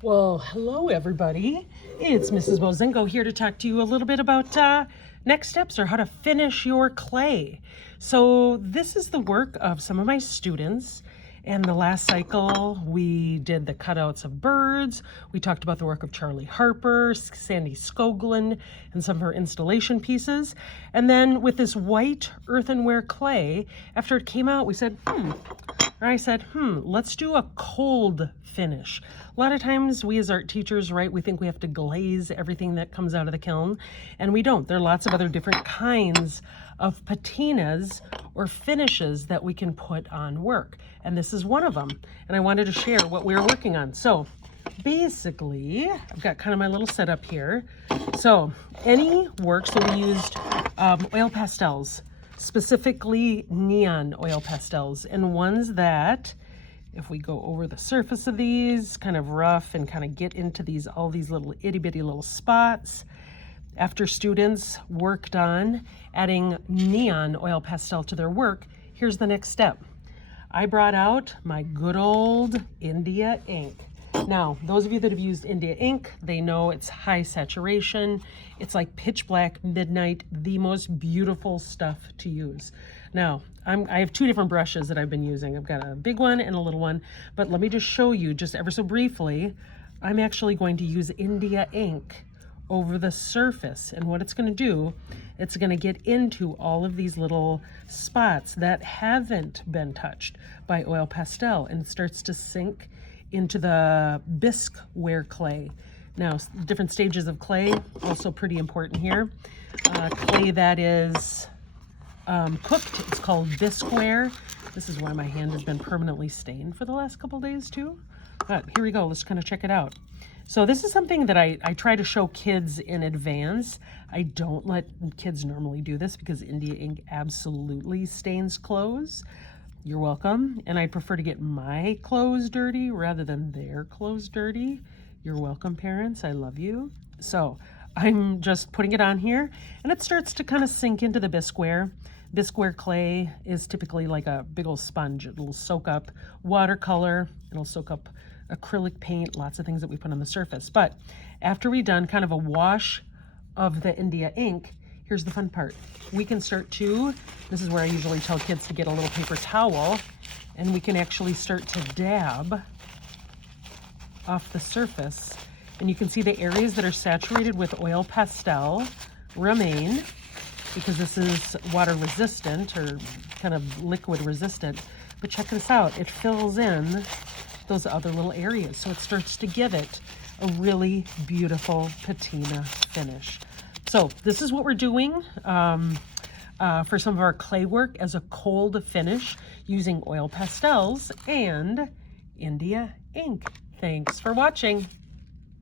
Well, hello everybody. It's Mrs. Mozingo here to talk to you a little bit about next steps or how to finish your clay. So this is the work of some of my students. And the last cycle, we did the cutouts of birds. We talked about the work of Charlie Harper, Sandy Skoglund, and some of her installation pieces. And then with this white earthenware clay, after it came out, we said, let's do a cold finish. A lot of times we as art teachers, right, we think we have to glaze everything that comes out of the kiln, and we don't. There are lots of other different kinds of patinas or finishes that we can put on work, and this is one of them. And I wanted to share what we were working on. So basically, I've got kind of my little setup here. So any work, so we used oil pastels, specifically neon oil pastels, and ones that, if we go over the surface of these, kind of rough and kind of get into all these little itty bitty little spots. After students worked on adding neon oil pastel to their work, here's the next step. I brought out my good old India ink. Now, those of you that have used India ink, they know it's high saturation. It's like pitch black midnight, the most beautiful stuff to use. Now, I have two different brushes that I've been using. I've got a big one and a little one, but let me just show you just ever so briefly. I'm actually going to use India ink over the surface, and what it's going to do, it's going to get into all of these little spots that haven't been touched by oil pastel, and it starts to sink into the bisqueware clay. Now, different stages of clay, also pretty important here. Clay that is cooked, it's called bisqueware. This is why my hand has been permanently stained for the last couple days too. But here we go, let's kind of check it out. So this is something that I try to show kids in advance. I don't let kids normally do this because India ink absolutely stains clothes. You're welcome. And I prefer to get my clothes dirty rather than their clothes dirty. You're welcome, parents. I love you. So I'm just putting it on here, and it starts to kind of sink into the bisqueware. Bisqueware clay is typically like a big old sponge. It'll soak up watercolor. It'll soak up acrylic paint, lots of things that we put on the surface. But after we've done kind of a wash of the India ink, here's the fun part. We can start to, this is where I usually tell kids to get a little paper towel, and we can actually start to dab off the surface. And you can see the areas that are saturated with oil pastel remain, because this is water resistant or kind of liquid resistant. But check this out, it fills in those other little areas. So it starts to give it a really beautiful patina finish. So this is what we're doing for some of our clay work as a cold finish using oil pastels and India ink. Thanks for watching.